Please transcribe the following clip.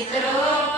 Citro.